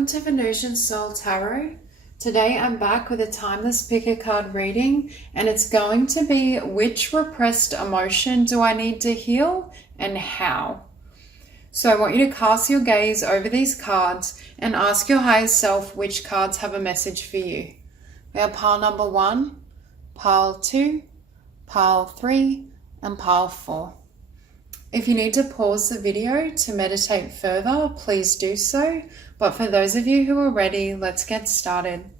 welcome to Venusian Soul Tarot. Today I'm back with a timeless pick a card reading, and it's going to be which repressed emotion do I need to heal and how. So I want you to cast your gaze over these cards and ask your higher self which cards have a message for you. We have pile number 1, pile 2, pile 3, and pile 4. If you need to pause the video to meditate further, please do so. But for those of you who are ready, let's get started.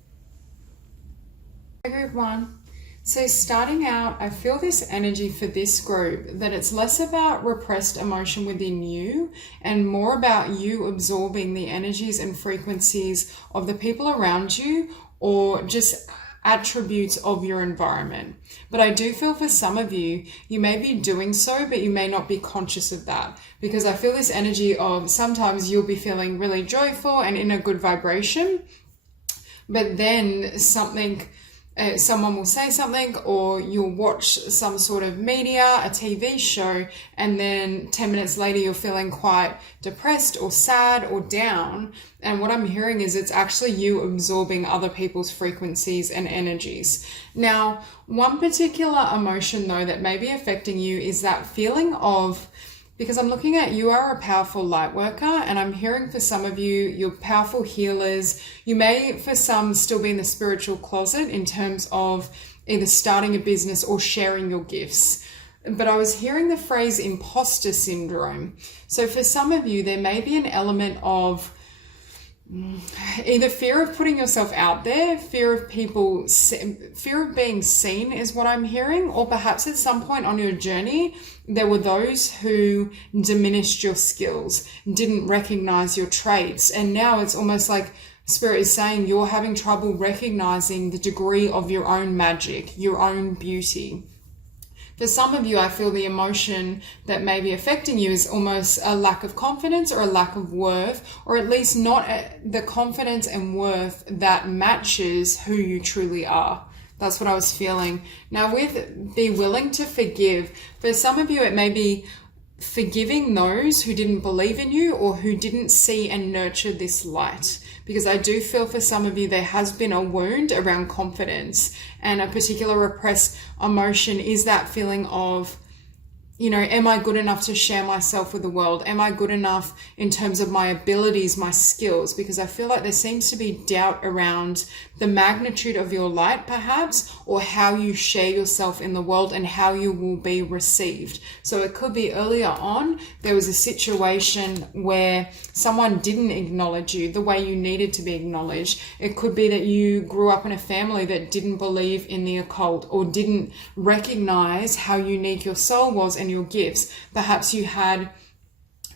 Group 1. So starting out, I feel this energy for this group, that it's less about repressed emotion within you and more about you absorbing the energies and frequencies of the people around you or just attributes of your environment. But I do feel for some of you, you may be doing so, but you may not be conscious of that, because I feel this energy of sometimes you'll be feeling really joyful and in a good vibration, but then someone will say something, or you'll watch some sort of media, a TV show, and then 10 minutes later you're feeling quite depressed or sad or down. And what I'm hearing is it's actually you absorbing other people's frequencies and energies. Now, one particular emotion though that may be affecting you is that feeling of, because I'm looking at you are a powerful light worker, and I'm hearing for some of you, you're powerful healers. You may, for some, still be in the spiritual closet in terms of either starting a business or sharing your gifts. But I was hearing the phrase imposter syndrome. So for some of you, there may be an element of either fear of putting yourself out there, fear of being seen is what I'm hearing, or perhaps at some point on your journey, there were those who diminished your skills, didn't recognize your traits. And now it's almost like Spirit is saying you're having trouble recognizing the degree of your own magic, your own beauty. For some of you, I feel the emotion that may be affecting you is almost a lack of confidence or a lack of worth, or at least not the confidence and worth that matches who you truly are. That's what I was feeling. Now with be willing to forgive, for some of you it may be forgiving those who didn't believe in you or who didn't see and nurture this light. Because I do feel for some of you there has been a wound around confidence, and a particular repressed emotion is that feeling of, am I good enough to share myself with the world? Am I good enough in terms of my abilities, my skills? Because I feel like there seems to be doubt around the magnitude of your light, perhaps, or how you share yourself in the world and how you will be received. So it could be earlier on, there was a situation where someone didn't acknowledge you the way you needed to be acknowledged. It could be that you grew up in a family that didn't believe in the occult or didn't recognize how unique your soul was and your gifts. Perhaps you had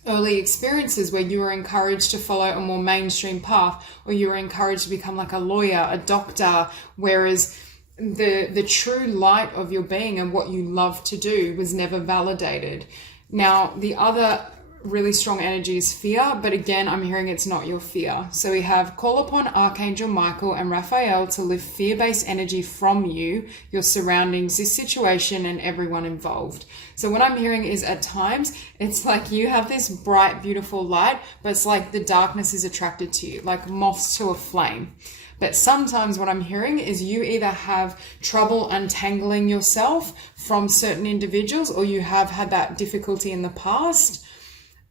early experiences where you were encouraged to follow a more mainstream path, or you were encouraged to become like a lawyer, a doctor, whereas the true light of your being and what you love to do was never validated. Now, the other really strong energy is fear, but again, I'm hearing it's not your fear. So we have call upon Archangel Michael and Raphael to lift fear-based energy from you, your surroundings, this situation, and everyone involved. So what I'm hearing is at times, it's like you have this bright, beautiful light, but it's like the darkness is attracted to you, like moths to a flame. But sometimes what I'm hearing is you either have trouble untangling yourself from certain individuals, or you have had that difficulty in the past.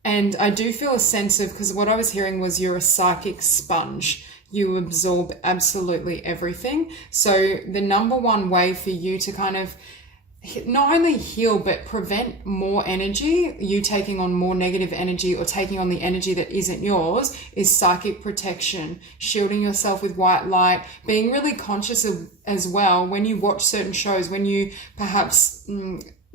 And I do feel a sense of, because what I was hearing was you're a psychic sponge. You absorb absolutely everything. So the number one way for you to kind of not only heal, but prevent more energy, you taking on more negative energy or taking on the energy that isn't yours, is psychic protection, shielding yourself with white light, being really conscious of as well when you watch certain shows, when you perhaps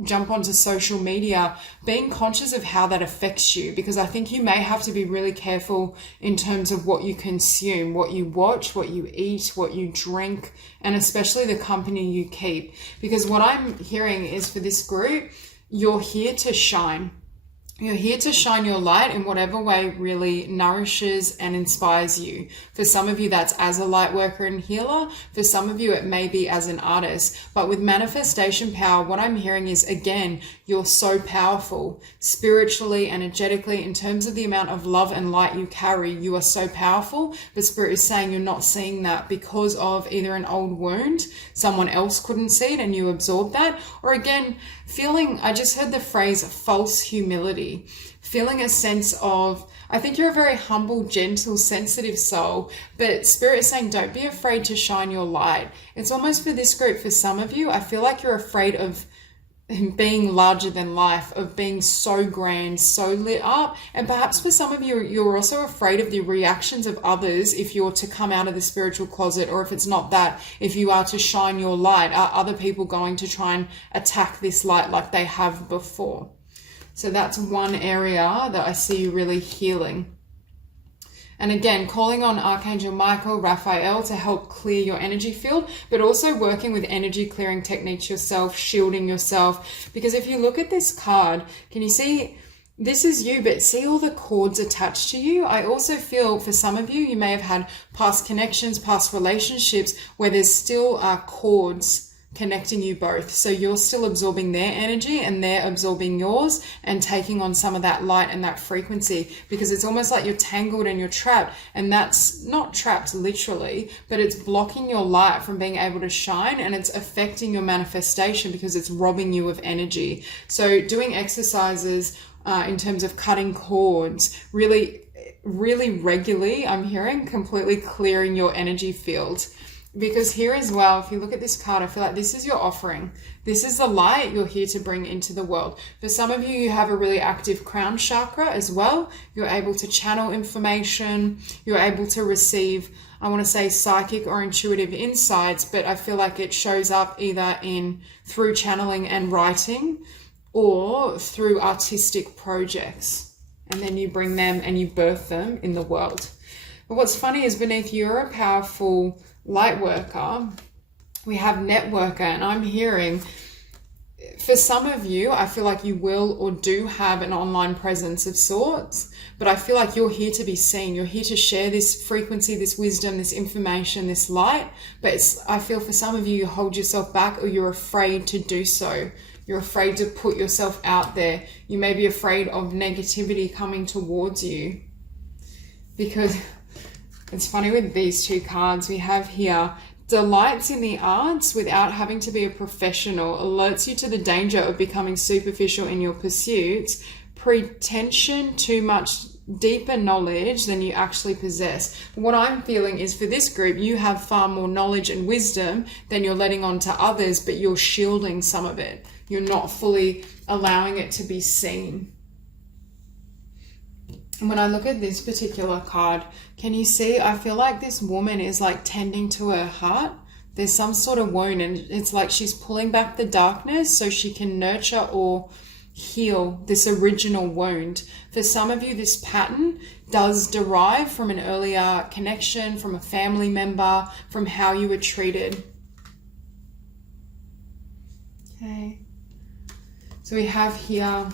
jump onto social media, being conscious of how that affects you, because I think you may have to be really careful in terms of what you consume, what you watch, what you eat, what you drink, and especially the company you keep. Because what I'm hearing is for this group, you're here to shine. You're here to shine your light in whatever way really nourishes and inspires you. For some of you, that's as a light worker and healer. For some of you, it may be as an artist. But with manifestation power, what I'm hearing is, again, you're so powerful. Spiritually, energetically, in terms of the amount of love and light you carry, you are so powerful. But Spirit is saying you're not seeing that because of either an old wound, someone else couldn't see it and you absorbed that, or again, feeling, I just heard the phrase false humility, feeling a sense of, I think you're a very humble, gentle, sensitive soul, but Spirit is saying don't be afraid to shine your light. It's almost for this group, for some of you, I feel like you're afraid of being larger than life, of being so grand, so lit up. And perhaps for some of you, you're also afraid of the reactions of others if you're to come out of the spiritual closet, or if it's not that, if you are to shine your light, are other people going to try and attack this light like they have before? So that's one area that I see you really healing. And again, calling on Archangel Michael, Raphael to help clear your energy field, but also working with energy clearing techniques yourself, shielding yourself. Because if you look at this card, can you see this is you, but see all the cords attached to you? I also feel for some of you, you may have had past connections, past relationships where there's still cords connecting you both. So you're still absorbing their energy and they're absorbing yours and taking on some of that light and that frequency, because it's almost like you're tangled and you're trapped. And that's not trapped literally, but it's blocking your light from being able to shine, and it's affecting your manifestation because it's robbing you of energy. So doing exercises in terms of cutting cords really regularly, I'm hearing, completely clearing your energy field. Because here as well, if you look at this card, I feel like this is your offering. This is the light you're here to bring into the world. For some of you, you have a really active crown chakra as well. You're able to channel information. You're able to receive, I want to say, psychic or intuitive insights, but I feel like it shows up either through channeling and writing or through artistic projects. And then you bring them and you birth them in the world. But what's funny is beneath you're a powerful light worker, we have networker, and I'm hearing for some of you, I feel like you will or do have an online presence of sorts, but I feel like you're here to be seen. You're here to share this frequency, this wisdom, this information, this light. But I feel for some of you, you hold yourself back, or you're afraid to do so. You're afraid to put yourself out there. You may be afraid of negativity coming towards you, because it's funny with these two cards we have here. Delights in the arts without having to be a professional, alerts you to the danger of becoming superficial in your pursuits. Pretension, too much deeper knowledge than you actually possess. What I'm feeling is for this group, you have far more knowledge and wisdom than you're letting on to others, but you're shielding some of it. You're not fully allowing it to be seen. And when I look at this particular card, can you see, I feel like this woman is like tending to her heart. There's some sort of wound, and it's like she's pulling back the darkness so she can nurture or heal this original wound. For some of you, this pattern does derive from an earlier connection, from a family member, from how you were treated. Okay. So we have here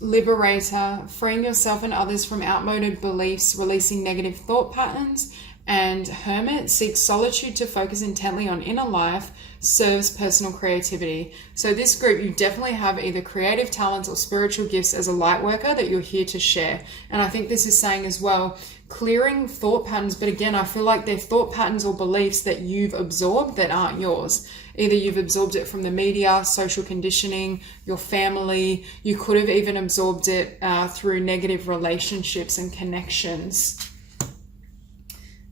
Liberator, freeing yourself and others from outmoded beliefs, releasing negative thought patterns. And Hermit, seeks solitude to focus intently on inner life, serves personal creativity. So this group, you definitely have either creative talents or spiritual gifts as a light worker that you're here to share. And I think this is saying as well, clearing thought patterns, but again, I feel like they're thought patterns or beliefs that you've absorbed that aren't yours. Either you've absorbed it from the media, social conditioning, your family. You could have even absorbed it through negative relationships and connections.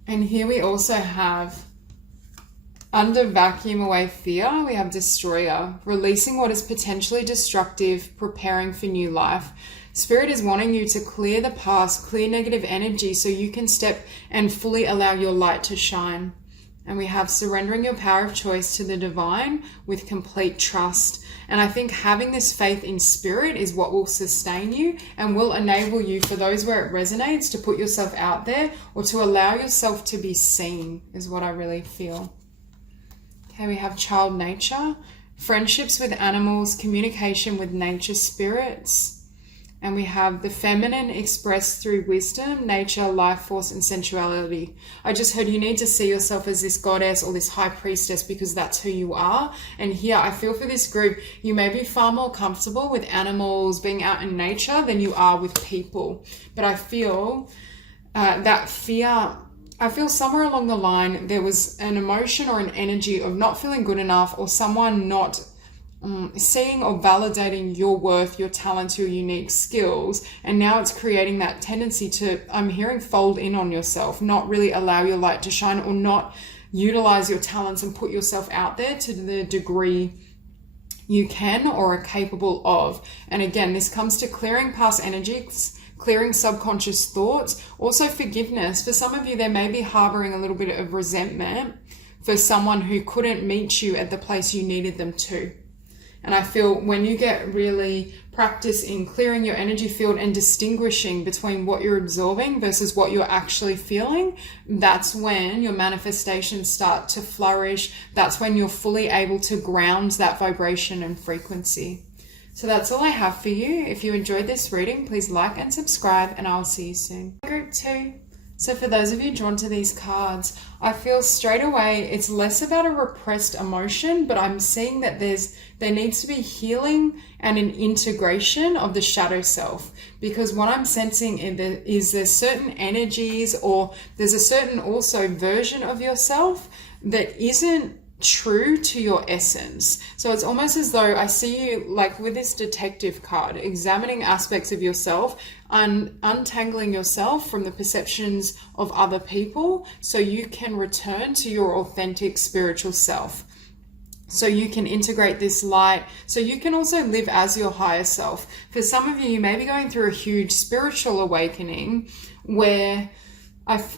And here we also have, under vacuum away fear, we have Destroyer, releasing what is potentially destructive, preparing for new life. Spirit is wanting you to clear the past, clear negative energy so you can step and fully allow your light to shine. And we have surrendering your power of choice to the divine with complete trust. And I think having this faith in spirit is what will sustain you and will enable you, for those where it resonates, to put yourself out there or to allow yourself to be seen, is what I really feel. Okay, we have child nature, friendships with animals, communication with nature spirits. And we have the feminine expressed through wisdom, nature, life force, and sensuality. I just heard you need to see yourself as this goddess or this high priestess because that's who you are. And here I feel for this group, you may be far more comfortable with animals, being out in nature than you are with people. But I feel that fear, I feel somewhere along the line, there was an emotion or an energy of not feeling good enough or someone not seeing or validating your worth, your talents, your unique skills. And now it's creating that tendency to, I'm hearing, fold in on yourself, not really allow your light to shine or not utilize your talents and put yourself out there to the degree you can or are capable of. And again, this comes to clearing past energies, clearing subconscious thoughts, also forgiveness. For some of you, they may be harboring a little bit of resentment for someone who couldn't meet you at the place you needed them to. And I feel when you get really practice in clearing your energy field and distinguishing between what you're absorbing versus what you're actually feeling, that's when your manifestations start to flourish. That's when you're fully able to ground that vibration and frequency. So that's all I have for you. If you enjoyed this reading, please like and subscribe, and I'll see you soon. Group 2. So for those of you drawn to these cards, I feel straight away it's less about a repressed emotion, but I'm seeing that there needs to be healing and an integration of the shadow self. Because what I'm sensing is there's certain energies, or there's a certain also version of yourself that isn't true to your essence. So it's almost as though I see you like with this detective card, examining aspects of yourself and untangling yourself from the perceptions of other people so you can return to your authentic spiritual self. So you can integrate this light, so you can also live as your higher self. For some of you, you may be going through a huge spiritual awakening where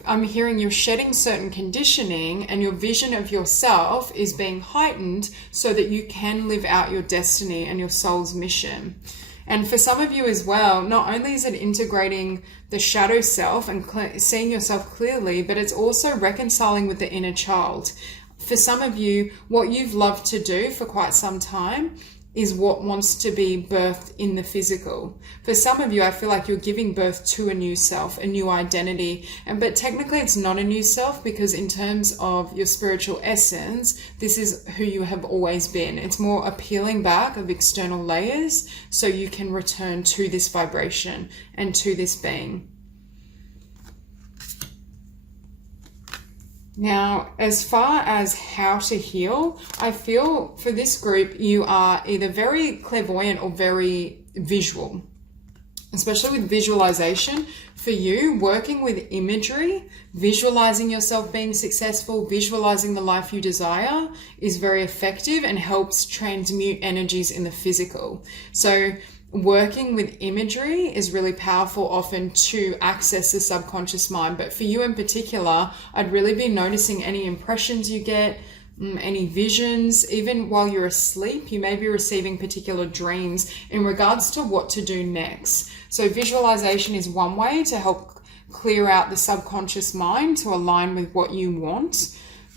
I'm hearing you're shedding certain conditioning and your vision of yourself is being heightened so that you can live out your destiny and your soul's mission. And for some of you as well, not only is it integrating the shadow self and seeing yourself clearly, but it's also reconciling with the inner child. For some of you, what you've loved to do for quite some time is what wants to be birthed in the physical. For some of you, I feel like you're giving birth to a new self, a new identity. But technically it's not a new self, because in terms of your spiritual essence, this is who you have always been. It's more a peeling back of external layers so you can return to this vibration and to this being. Now, as far as how to heal, I feel for this group, you are either very clairvoyant or very visual, especially with visualization. For you, working with imagery, visualizing yourself being successful, visualizing the life you desire is very effective and helps transmute energies in the physical. So working with imagery is really powerful often to access the subconscious mind. But for you in particular, I'd really be noticing any impressions you get, any visions. Even while you're asleep, you may be receiving particular dreams in regards to what to do next. So visualization is one way to help clear out the subconscious mind to align with what you want.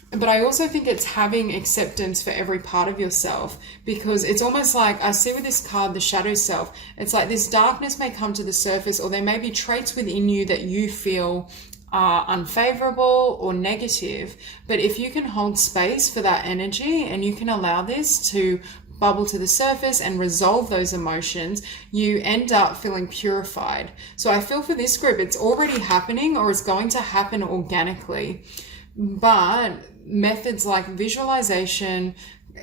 But I also think it's having acceptance for every part of yourself, because it's almost like I see with this card, the shadow self, it's like this darkness may come to the surface, or there may be traits within you that you feel are unfavorable or negative. But if you can hold space for that energy and you can allow this to bubble to the surface and resolve those emotions, you end up feeling purified. So I feel for this group, it's already happening or it's going to happen organically. But methods like visualization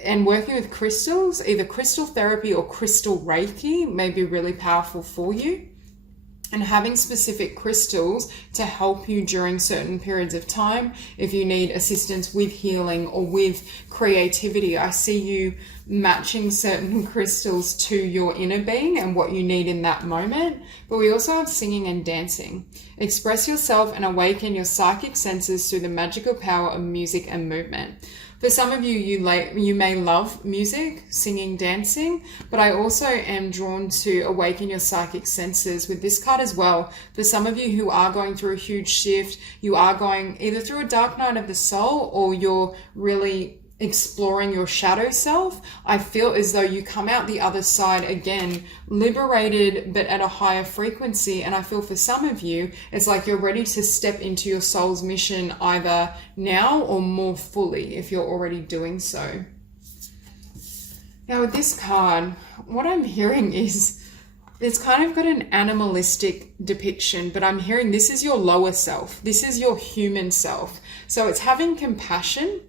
and working with crystals, either crystal therapy or crystal Reiki, may be really powerful for you. And having specific crystals to help you during certain periods of time, if you need assistance with healing or with creativity. I see you matching certain crystals to your inner being and what you need in that moment. But we also have singing and dancing. Express yourself and awaken your psychic senses through the magical power of music and movement. For some of you, you may love music, singing, dancing, but I also am drawn to awaken your psychic senses with this card as well. For some of you who are going through a huge shift, you are going either through a dark night of the soul, or you're really exploring your shadow self, I feel as though you come out the other side again, liberated, but at a higher frequency. And I feel for some of you, it's like you're ready to step into your soul's mission either now or more fully if you're already doing so. Now with this card, what I'm hearing is it's kind of got an animalistic depiction, but I'm hearing this is your lower self. This is your human self. So it's having compassion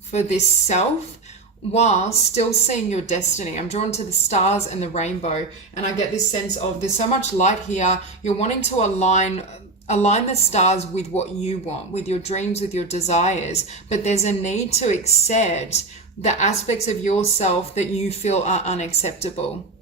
for this self while still seeing your destiny. I'm drawn to the stars and the rainbow, and I get this sense of there's so much light here. You're wanting to align the stars with what you want, with your dreams, with your desires, but there's a need to accept the aspects of yourself that you feel are unacceptable.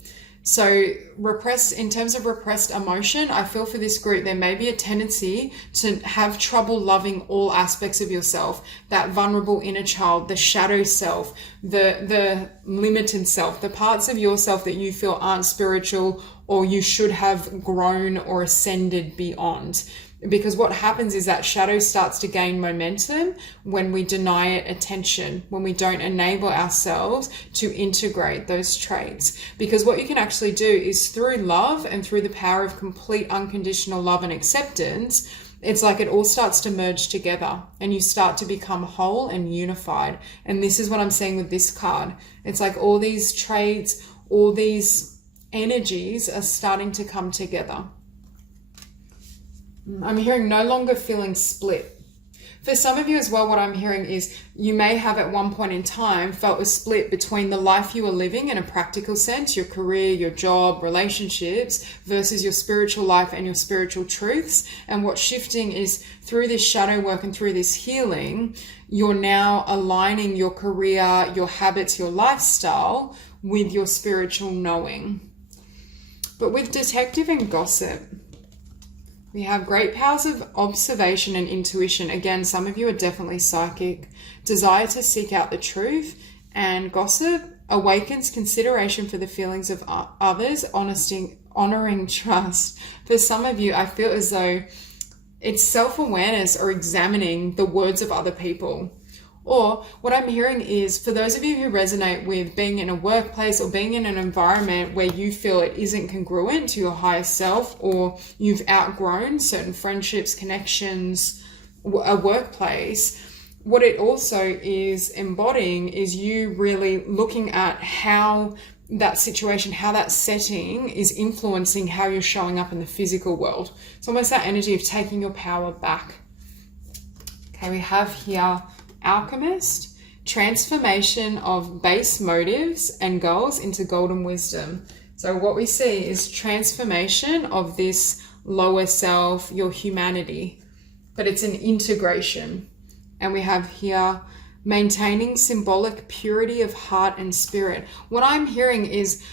So repressed, in terms of repressed emotion, I feel for this group, there may be a tendency to have trouble loving all aspects of yourself, that vulnerable inner child, the shadow self, the limited self, the parts of yourself that you feel aren't spiritual or you should have grown or ascended beyond. Because what happens is that shadow starts to gain momentum when we deny it attention, when we don't enable ourselves to integrate those traits. Because what you can actually do is through love and through the power of complete unconditional love and acceptance, it's like it all starts to merge together and you start to become whole and unified. And this is what I'm seeing with this card. It's like all these traits, all these energies are starting to come together. I'm hearing no longer feeling split. For some of you as well, what I'm hearing is you may have at one point in time felt a split between the life you are living in a practical sense, your career, your job, relationships, versus your spiritual life and your spiritual truths. And what's shifting is through this shadow work and through this healing, you're now aligning your career, your habits, your lifestyle with your spiritual knowing. But with detective and gossip, we have great powers of observation and intuition. Again, some of you are definitely psychic. Desire to seek out the truth. And gossip awakens consideration for the feelings of others, honoring trust. For some of you, I feel as though it's self-awareness or examining the words of other people. Or what I'm hearing is for those of you who resonate with being in a workplace or being in an environment where you feel it isn't congruent to your higher self, or you've outgrown certain friendships, connections, a workplace, what it also is embodying is you really looking at how that situation, how that setting is influencing how you're showing up in the physical world. It's almost that energy of taking your power back. Okay, we have here Alchemist, transformation of base motives and goals into golden wisdom. So what we see is transformation of this lower self, your humanity, but it's an integration. And we have here maintaining symbolic purity of heart and spirit. What I'm hearing is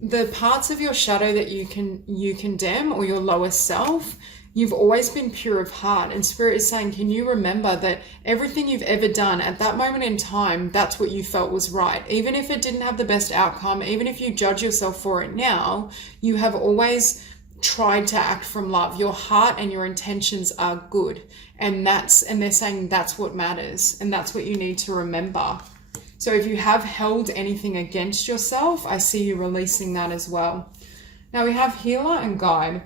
the parts of your shadow that you condemn, or your lower self, you've always been pure of heart, and Spirit is saying, can you remember that everything you've ever done at that moment in time, that's what you felt was right. Even if it didn't have the best outcome, even if you judge yourself for it now, you have always tried to act from love. Your heart and your intentions are good. And they're saying that's what matters. And that's what you need to remember. So if you have held anything against yourself, I see you releasing that as well. Now we have healer and guide.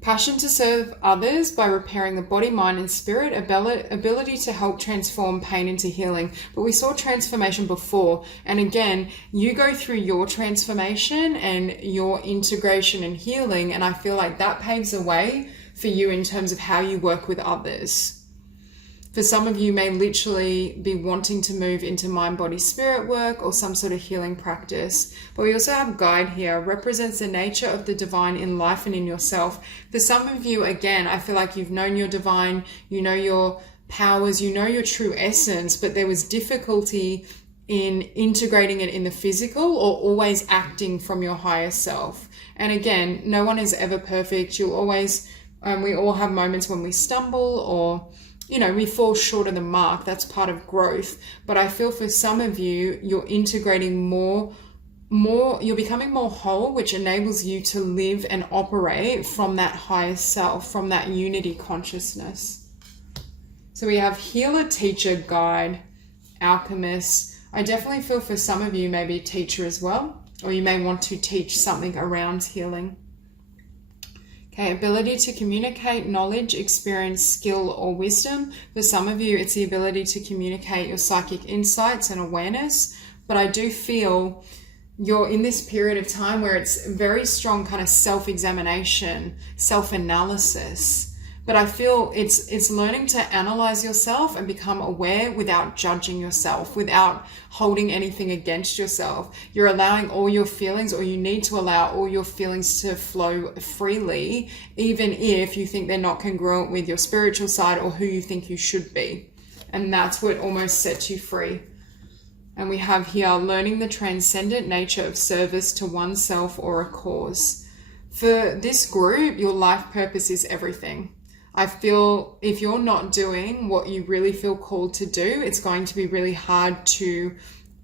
Passion to serve others by repairing the body, mind, and spirit. Ability to help transform pain into healing. But we saw transformation before. And again, you go through your transformation and your integration and healing. And I feel like that paves the way for you in terms of how you work with others. For some of you may literally be wanting to move into mind, body, spirit work or some sort of healing practice. But we also have guide here, represents the nature of the divine in life and in yourself. For some of you, again, I feel like you've known your divine, you know your powers, you know your true essence, but there was difficulty in integrating it in the physical or always acting from your higher self. And again, no one is ever perfect. You'll always, we all have moments when we stumble or we fall short of the mark. That's part of growth. But I feel for some of you, you're integrating more, you're becoming more whole, which enables you to live and operate from that higher self, from that unity consciousness. So we have healer, teacher, guide, alchemist. I definitely feel for some of you, maybe a teacher as well, or you may want to teach something around healing. Okay, ability to communicate, knowledge, experience, skill, or wisdom. For some of you, it's the ability to communicate your psychic insights and awareness. But I do feel you're in this period of time where it's very strong kind of self-examination, self-analysis. But I feel it's learning to analyze yourself and become aware without judging yourself, without holding anything against yourself. You're allowing all your feelings, or you need to allow all your feelings to flow freely, even if you think they're not congruent with your spiritual side or who you think you should be. And that's what almost sets you free. And we have here learning the transcendent nature of service to oneself or a cause. For this group, your life purpose is everything. I feel if you're not doing what you really feel called to do, it's going to be really hard to,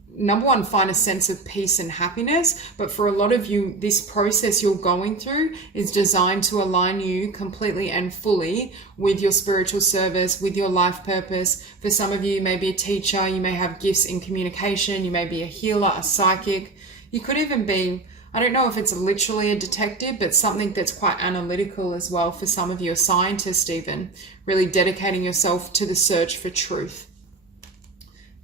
number one, find a sense of peace and happiness. But for a lot of you, this process you're going through is designed to align you completely and fully with your spiritual service, with your life purpose. For some of you, you may be a teacher, you may have gifts in communication, you may be a healer, a psychic. You could even be, I don't know if it's literally a detective, but something that's quite analytical as well. For some of you, a scientist even, really dedicating yourself to the search for truth.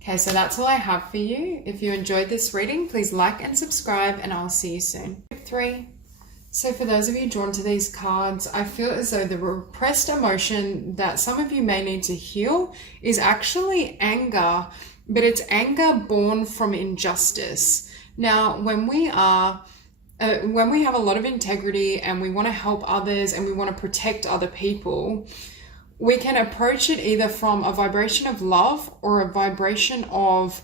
Okay, so that's all I have for you. If you enjoyed this reading, please like and subscribe, and I'll see you soon. 3. So for those of you drawn to these cards, I feel as though the repressed emotion that some of you may need to heal is actually anger, but it's anger born from injustice. Now, when we have a lot of integrity and we want to help others and we want to protect other people, we can approach it either from a vibration of love or a vibration of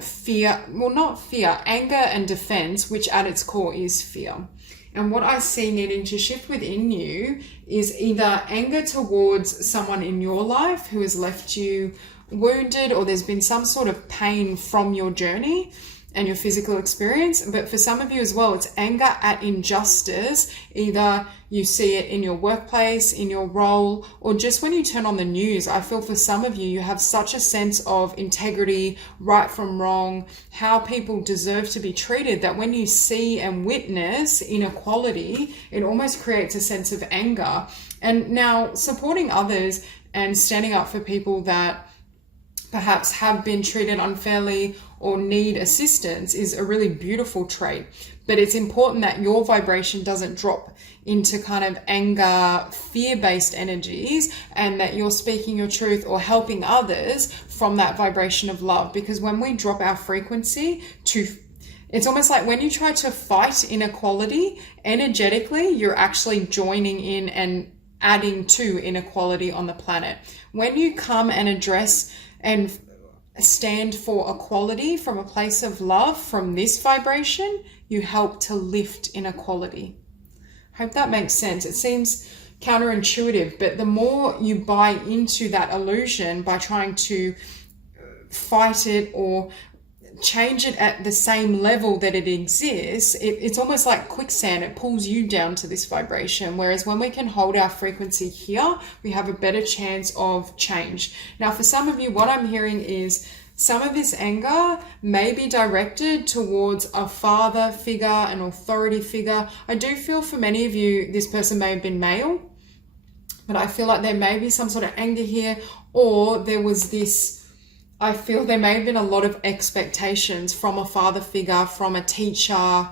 fear. Well, not fear, anger and defense, which at its core is fear. And what I see needing to shift within you is either anger towards someone in your life who has left you wounded, or there's been some sort of pain from your journey and your physical experience. But for some of you as well, it's anger at injustice. Either you see it in your workplace, in your role, or just when you turn on the news. I feel for some of you, you have such a sense of integrity, right from wrong, how people deserve to be treated, that when you see and witness inequality, it almost creates a sense of anger. And now supporting others and standing up for people that perhaps have been treated unfairly or need assistance is a really beautiful trait. But it's important that your vibration doesn't drop into kind of anger, fear-based energies, and that you're speaking your truth or helping others from that vibration of love. Because when we drop our frequency to, it's almost like when you try to fight inequality, energetically, you're actually joining in and adding to inequality on the planet. When you come and address and stand for equality from a place of love, from this vibration, you help to lift inequality. I hope that makes sense. It seems counterintuitive, but the more you buy into that illusion by trying to fight it or change it at the same level that it exists, it's almost like quicksand. It pulls you down to this vibration. Whereas when we can hold our frequency here, we have a better chance of change. Now, for some of you, what I'm hearing is some of this anger may be directed towards a father figure, an authority figure. I do feel for many of you, this person may have been male, but I feel like there may be some sort of anger here, or there was this, I feel there may have been a lot of expectations from a father figure, from a teacher.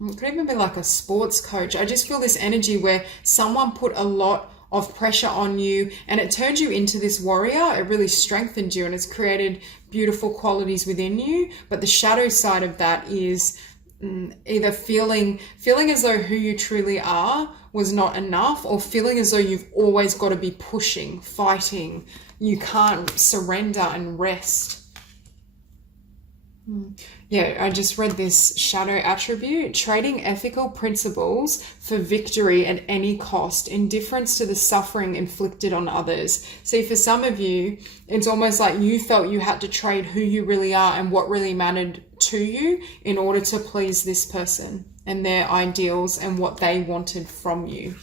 It could even be like a sports coach. I just feel this energy where someone put a lot of pressure on you and it turned you into this warrior. It really strengthened you and it's created beautiful qualities within you. But the shadow side of that is either feeling as though who you truly are was not enough, or feeling as though you've always got to be pushing, fighting. You can't surrender and rest. Yeah, I just read this shadow attribute: trading ethical principles for victory at any cost, indifference to the suffering inflicted on others. See, for some of you, it's almost like you felt you had to trade who you really are and what really mattered to you in order to please this person and their ideals and what they wanted from you.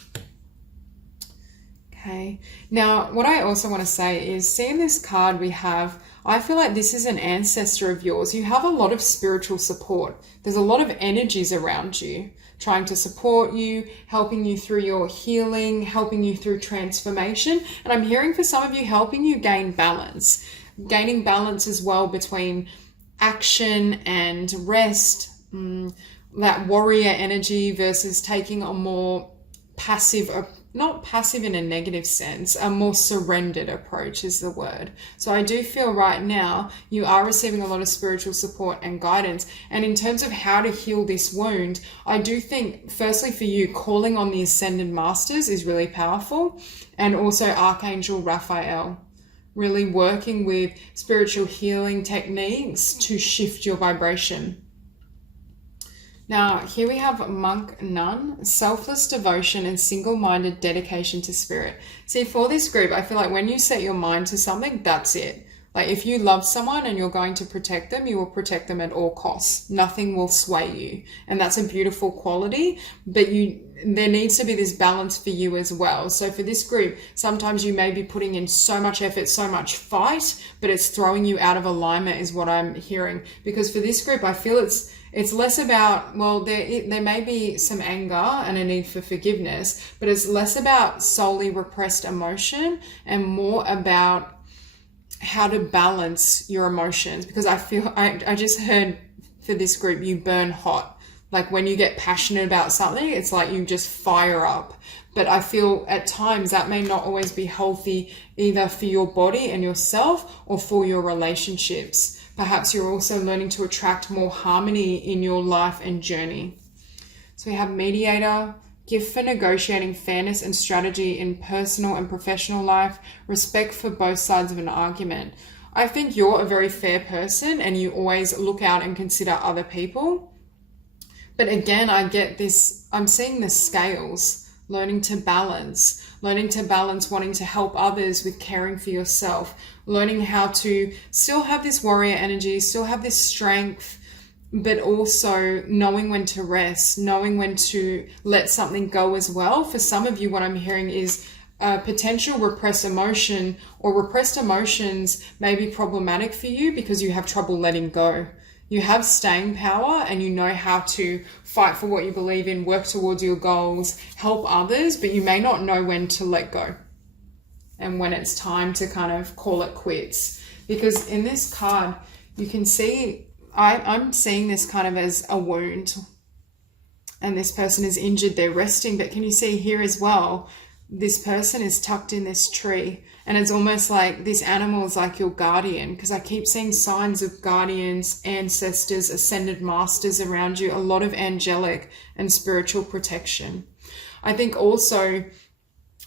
Okay. Now, what I also want to say is, seeing this card we have, I feel like this is an ancestor of yours. You have a lot of spiritual support. There's a lot of energies around you trying to support you, helping you through your healing, helping you through transformation. And I'm hearing for some of you, helping you gain balance, gaining balance as well between action and rest, that warrior energy versus taking a more passive, not passive in a negative sense, a more surrendered approach is the word. So I do feel right now you are receiving a lot of spiritual support and guidance. And in terms of how to heal this wound, I do think firstly for you, calling on the Ascended Masters is really powerful. And also Archangel Raphael, really working with spiritual healing techniques to shift your vibration. Now, here we have Monk Nun, selfless devotion and single-minded dedication to spirit. See, for this group, I feel like when you set your mind to something, that's it. Like if you love someone and you're going to protect them, you will protect them at all costs. Nothing will sway you. And that's a beautiful quality, but there needs to be this balance for you as well. So for this group, sometimes you may be putting in so much effort, so much fight, but it's throwing you out of alignment is what I'm hearing. Because for this group, I feel it's less about, well, there may be some anger and a need for forgiveness, but it's less about solely repressed emotion and more about how to balance your emotions. Because I feel, I just heard for this group, you burn hot. Like when you get passionate about something, it's like you just fire up. But I feel at times that may not always be healthy either for your body and yourself or for your relationships. Perhaps you're also learning to attract more harmony in your life and journey. So we have mediator, gift for negotiating fairness and strategy in personal and professional life, respect for both sides of an argument. I think you're a very fair person and you always look out and consider other people. But again, I get this, I'm seeing the scales, learning to balance, wanting to help others with caring for yourself, learning how to still have this warrior energy, still have this strength, but also knowing when to rest, knowing when to let something go as well. For some of you, what I'm hearing is potential repressed emotion, or repressed emotions may be problematic for you because you have trouble letting go. You have staying power and you know how to fight for what you believe in, work towards your goals, help others, but you may not know when to let go and when it's time to kind of call it quits. Because in this card, you can see, I'm seeing this kind of as a wound and this person is injured, they're resting, but can you see here as well, this person is tucked in this tree and it's almost like this animal is like your guardian, because I keep seeing signs of guardians, ancestors, ascended masters around you, a lot of angelic and spiritual protection. I think also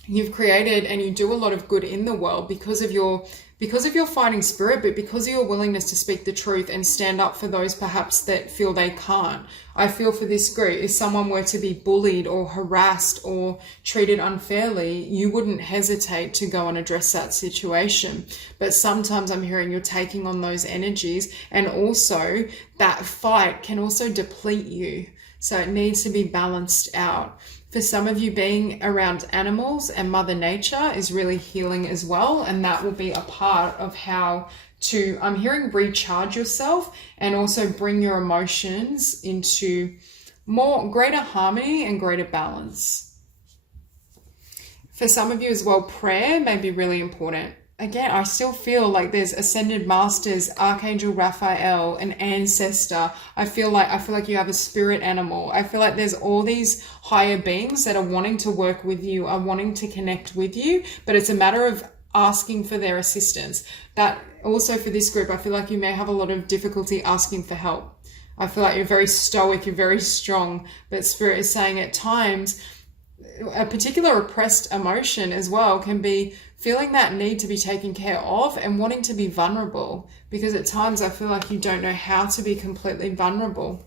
you've created and you do a lot of good in the world because of your fighting spirit, but because of your willingness to speak the truth and stand up for those perhaps that feel they can't. I feel for this group, if someone were to be bullied or harassed or treated unfairly, you wouldn't hesitate to go and address that situation. But sometimes I'm hearing you're taking on those energies, and also that fight can also deplete you. So it needs to be balanced out. For some of you, being around animals and Mother Nature is really healing as well. And that will be a part of how to, I'm hearing, recharge yourself and also bring your emotions into greater harmony and greater balance. For some of you as well, prayer may be really important. Again, I still feel like there's ascended masters, Archangel Raphael, an ancestor. I feel like you have a spirit animal. I feel like there's all these higher beings that are wanting to work with you, are wanting to connect with you, but it's a matter of asking for their assistance. That also for this group, I feel like you may have a lot of difficulty asking for help. I feel like you're very stoic, you're very strong, but Spirit is saying at times, a particular repressed emotion as well can be feeling that need to be taken care of and wanting to be vulnerable, because at times I feel like you don't know how to be completely vulnerable.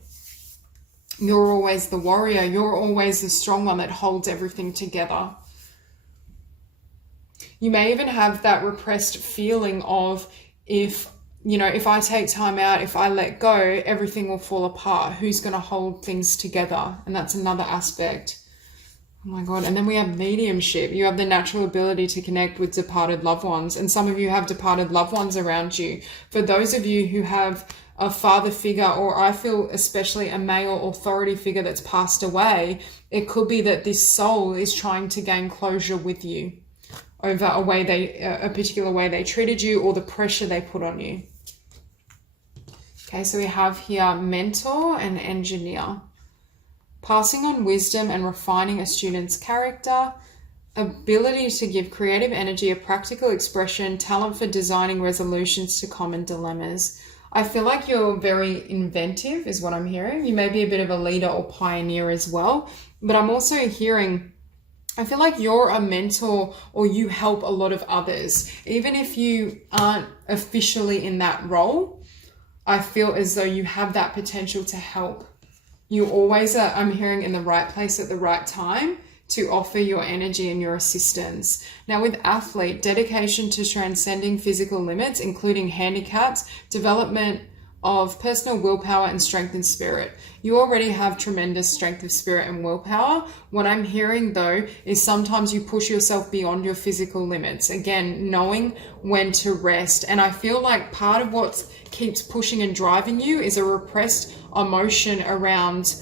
You're always the warrior. You're always the strong one that holds everything together. You may even have that repressed feeling of, if I take time out, if I let go, everything will fall apart. Who's going to hold things together? And that's another aspect. Oh my God. And then we have mediumship. You have the natural ability to connect with departed loved ones. And some of you have departed loved ones around you. For those of you who have a father figure, or I feel especially a male authority figure that's passed away, it could be that this soul is trying to gain closure with you over a particular way they treated you, or the pressure they put on you. Okay, so we have here mentor and engineer. Passing on wisdom and refining a student's character, ability to give creative energy, a practical expression, talent for designing resolutions to common dilemmas. I feel like you're very inventive is what I'm hearing. You may be a bit of a leader or pioneer as well, but I'm also hearing, I feel like you're a mentor, or you help a lot of others. Even if you aren't officially in that role, I feel as though you have that potential to help. You always are, I'm hearing, in the right place at the right time to offer your energy and your assistance. Now with athlete, dedication to transcending physical limits, including handicaps, development of personal willpower and strength and spirit. You already have tremendous strength of spirit and willpower. What I'm hearing though is sometimes you push yourself beyond your physical limits. Again, knowing when to rest. And I feel like part of what keeps pushing and driving you is a repressed emotion around,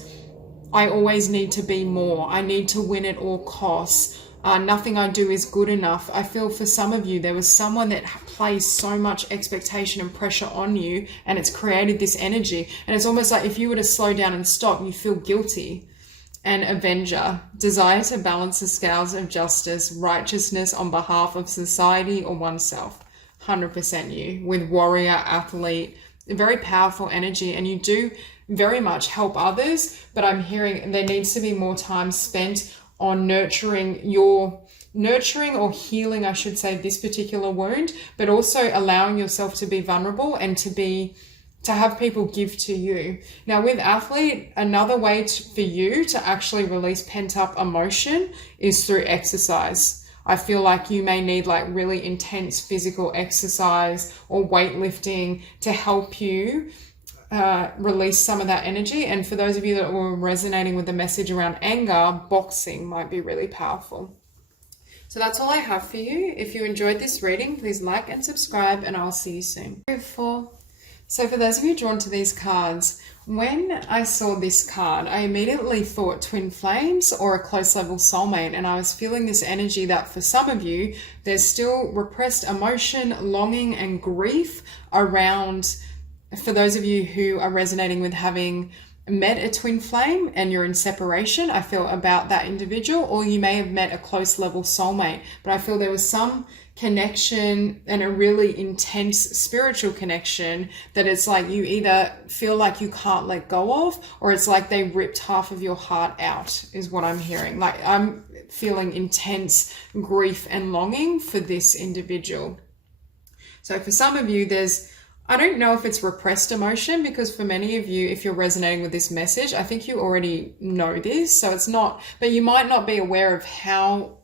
I always need to be more. I need to win at all costs. Nothing I do is good enough. I feel for some of you, there was someone that placed so much expectation and pressure on you, and it's created this energy. And it's almost like if you were to slow down and stop, you feel guilty. And avenger, desire to balance the scales of justice, righteousness on behalf of society or oneself. 100% you. With warrior, athlete, very powerful energy. And you do very much help others, but I'm hearing there needs to be more time spent on nurturing or healing, I should say, this particular wound, but also allowing yourself to be vulnerable and to have people give to you. Now with athlete, another way for you to actually release pent up emotion is through exercise. I feel like you may need like really intense physical exercise or weightlifting to help you release some of that energy. And for those of you that were resonating with the message around anger, boxing might be really powerful. So that's all I have for you. If you enjoyed this reading, please like and subscribe, and I'll see you soon. So for those of you drawn to these cards, when I saw this card, I immediately thought twin flames or a close level soulmate. And I was feeling this energy that for some of you, there's still repressed emotion, longing, and grief around. For those of you who are resonating with having met a twin flame and you're in separation, I feel about that individual, or you may have met a close level soulmate, but I feel there was some connection and a really intense spiritual connection that it's like you either feel like you can't let go of, or it's like they ripped half of your heart out, is what I'm hearing. Like I'm feeling intense grief and longing for this individual. So for some of you, I don't know if it's repressed emotion, because for many of you, if you're resonating with this message, I think you already know this. So it's not, but you might not be aware of how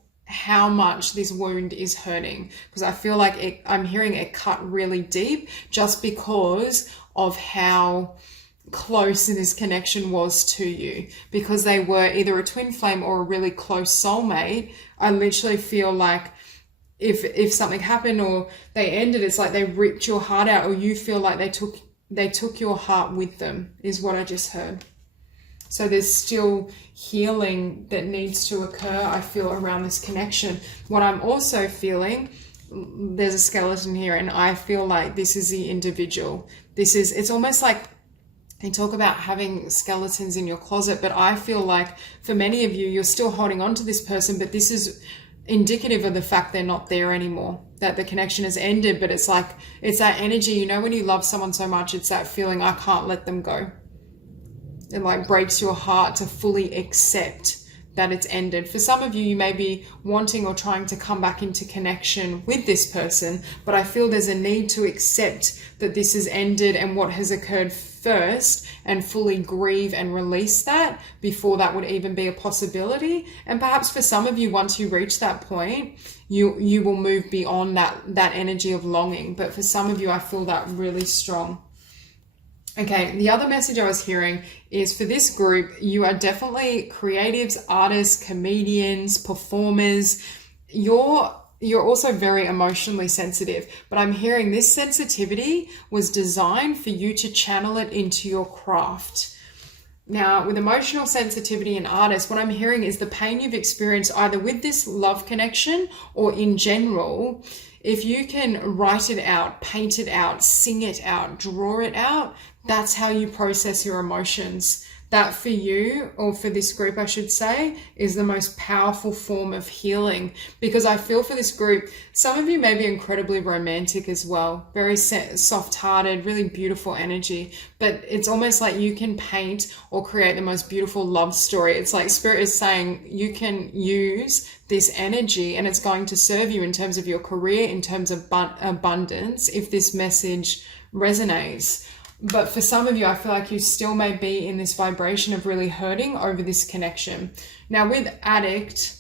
much this wound is hurting, because I feel like I'm hearing it cut really deep just because of how close this connection was to you, because they were either a twin flame or a really close soulmate. I literally feel like if something happened or they ended, it's like they ripped your heart out, or you feel like they took your heart with them, is what I just heard. So there's still healing that needs to occur, I feel, around this connection. What I'm also feeling, there's a skeleton here, and I feel like this is the individual. It's almost like they talk about having skeletons in your closet, but I feel like for many of you, you're still holding on to this person, but this is indicative of the fact they're not there anymore, that the connection has ended. But it's like, it's that energy, you know, when you love someone so much, it's that feeling, I can't let them go. It like breaks your heart to fully accept that it's ended. For some of you, you may be wanting or trying to come back into connection with this person, but I feel there's a need to accept that this has ended and what has occurred first, and fully grieve and release that before that would even be a possibility. And perhaps for some of you, once you reach that point, you will move beyond that energy of longing. But for some of you, I feel that really strong. Okay, the other message I was hearing is for this group, you are definitely creatives, artists, comedians, performers. You're also very emotionally sensitive, but I'm hearing this sensitivity was designed for you to channel it into your craft. Now, with emotional sensitivity and artists, what I'm hearing is the pain you've experienced either with this love connection or in general. If you can write it out, paint it out, sing it out, draw it out, that's how you process your emotions. That for you, or for this group, I should say, is the most powerful form of healing. Because I feel for this group, some of you may be incredibly romantic as well, very soft-hearted, really beautiful energy. But it's almost like you can paint or create the most beautiful love story. It's like Spirit is saying you can use this energy and it's going to serve you in terms of your career, in terms of abundance, if this message resonates. But for some of you, I feel like you still may be in this vibration of really hurting over this connection. Now with addict,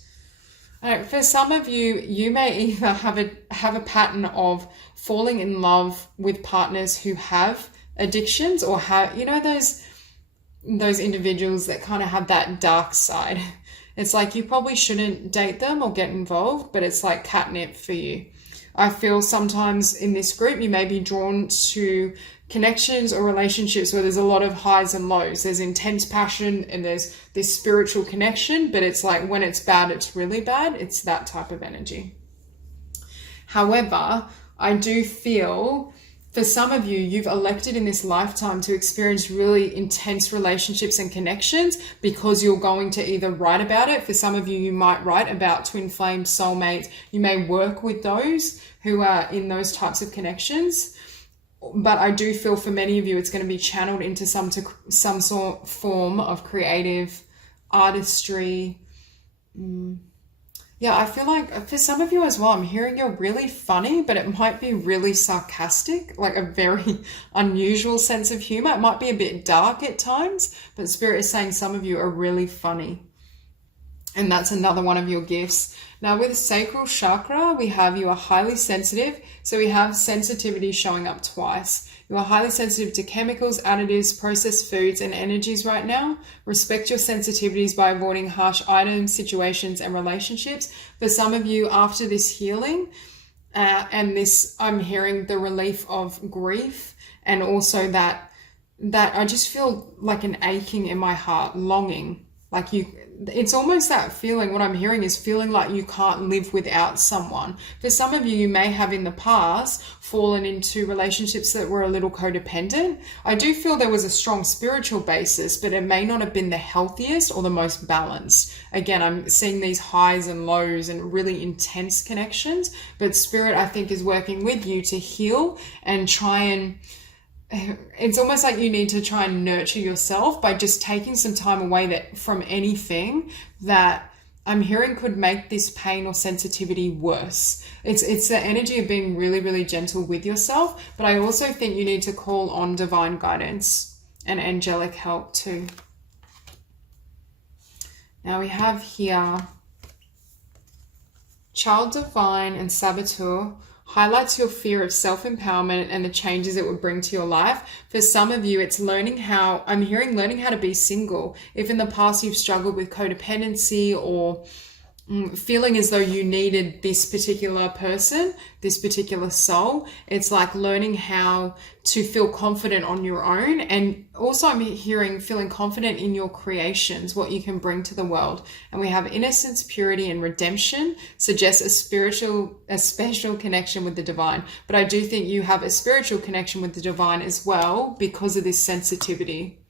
for some of you, you may either have a pattern of falling in love with partners who have addictions, or have, those individuals that kind of have that dark side. It's like you probably shouldn't date them or get involved, but it's like catnip for you. I feel sometimes in this group, you may be drawn to connections or relationships where there's a lot of highs and lows. There's intense passion and there's this spiritual connection, but it's like when it's bad, it's really bad. It's that type of energy. However, I do feel for some of you, you've elected in this lifetime to experience really intense relationships and connections because you're going to either write about it. For some of you, you might write about twin flame, soulmates. You may work with those who are in those types of connections. But I do feel for many of you, it's going to be channeled into some sort form of creative artistry. Yeah, I feel like for some of you as well, I'm hearing you're really funny, but it might be really sarcastic, like a very unusual sense of humor. It might be a bit dark at times, but Spirit is saying some of you are really funny. And that's another one of your gifts. Now with sacral chakra, we have you are highly sensitive. So we have sensitivity showing up twice. You are highly sensitive to chemicals, additives, processed foods, and energies right now. Respect your sensitivities by avoiding harsh items, situations, and relationships. For some of you, after this healing, and this, I'm hearing the relief of grief, and also that I just feel like an aching in my heart, longing. Like it's almost that feeling, what I'm hearing is feeling like you can't live without someone. For some of you, you may have in the past fallen into relationships that were a little codependent. I do feel there was a strong spiritual basis, but it may not have been the healthiest or the most balanced. Again, I'm seeing these highs and lows and really intense connections, but Spirit, I think, is working with you to heal and try and it's almost like you need to try and nurture yourself by just taking some time away from anything that I'm hearing could make this pain or sensitivity worse. It's the energy of being really, really gentle with yourself, but I also think you need to call on divine guidance and angelic help too. Now we have here Child Divine and Saboteur highlights your fear of self-empowerment and the changes it would bring to your life. For some of you, it's learning how to be single. If in the past you've struggled with codependency or feeling as though you needed this particular person, this particular soul, it's like learning how to feel confident on your own. And also I'm hearing feeling confident in your creations, what you can bring to the world. And we have innocence, purity, and redemption suggests a special connection with the divine. But I do think you have a spiritual connection with the divine as well because of this sensitivity.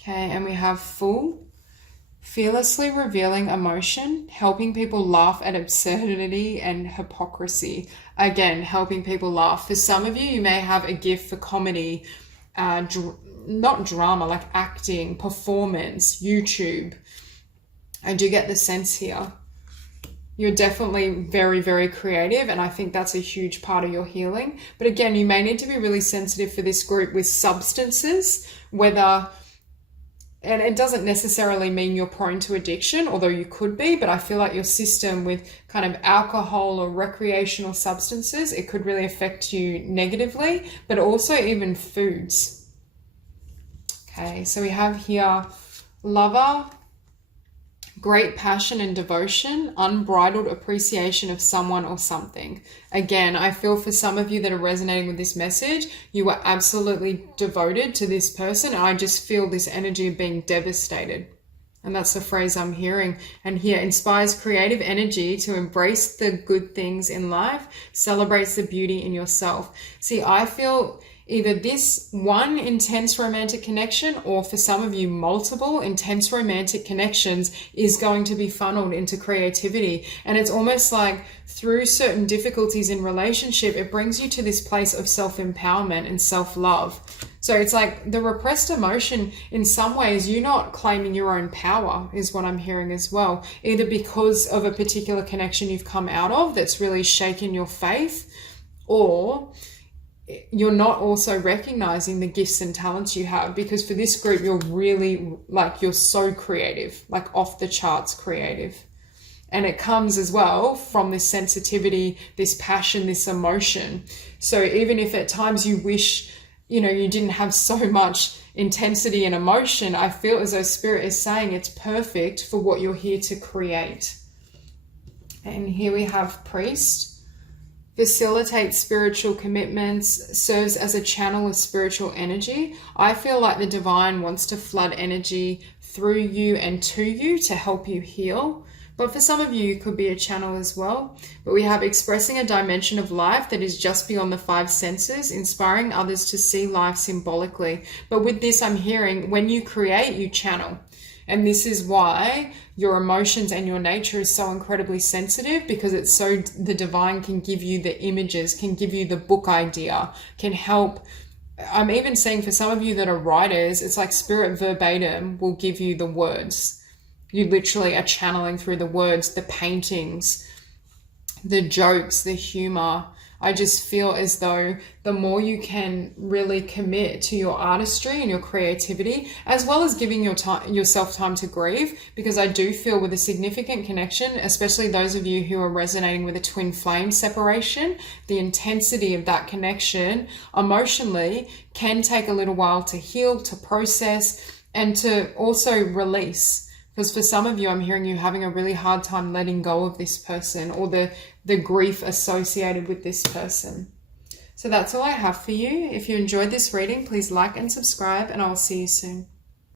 Okay, and we have Full. Fearlessly revealing emotion, helping people laugh at absurdity and hypocrisy. Again, helping people laugh. For some of you, you may have a gift for comedy, not drama, like acting, performance, YouTube. I do get the sense here. You're definitely very, very creative, and I think that's a huge part of your healing. But again, you may need to be really sensitive for this group with substances, and it doesn't necessarily mean you're prone to addiction, although you could be, but I feel like your system with kind of alcohol or recreational substances, it could really affect you negatively, but also even foods. Okay, so we have here lover, great passion and devotion, unbridled appreciation of someone or something. Again, I feel for some of you that are resonating with this message, you are absolutely devoted to this person. I just feel this energy of being devastated. And that's the phrase I'm hearing. And here, inspires creative energy to embrace the good things in life, celebrates the beauty in yourself. See, I feel either this one intense romantic connection, or for some of you, multiple intense romantic connections is going to be funneled into creativity. And it's almost like through certain difficulties in relationship, it brings you to this place of self-empowerment and self-love. So it's like the repressed emotion, in some ways, you're not claiming your own power is what I'm hearing as well. Either because of a particular connection you've come out of that's really shaken your faith, or you're not also recognizing the gifts and talents you have. Because for this group, you're really like, you're so creative, like off the charts creative. And it comes as well from this sensitivity, this passion, this emotion. So even if at times you wish, you know, you didn't have so much intensity and emotion, I feel as though Spirit is saying it's perfect for what you're here to create. And here we have Priest. Facilitates spiritual commitments, serves as a channel of spiritual energy. I feel like the divine wants to flood energy through you and to you to help you heal. But for some of you, it could be a channel as well. But we have expressing a dimension of life that is just beyond the five senses, inspiring others to see life symbolically. But with this, I'm hearing when you create, you channel. And this is why your emotions and your nature is so incredibly sensitive, because it's so the divine can give you the images, can give you the book idea, can help. I'm even saying for some of you that are writers, it's like Spirit verbatim will give you the words. You literally are channeling through the words, the paintings, the jokes, the humor. I just feel as though the more you can really commit to your artistry and your creativity, as well as giving yourself time to grieve, because I do feel with a significant connection, especially those of you who are resonating with a twin flame separation, the intensity of that connection emotionally can take a little while to heal, to process, and to also release. Because for some of you, I'm hearing you having a really hard time letting go of this person, or the grief associated with this person. So that's all I have for you. If you enjoyed this reading, please like and subscribe, and I'll see you soon.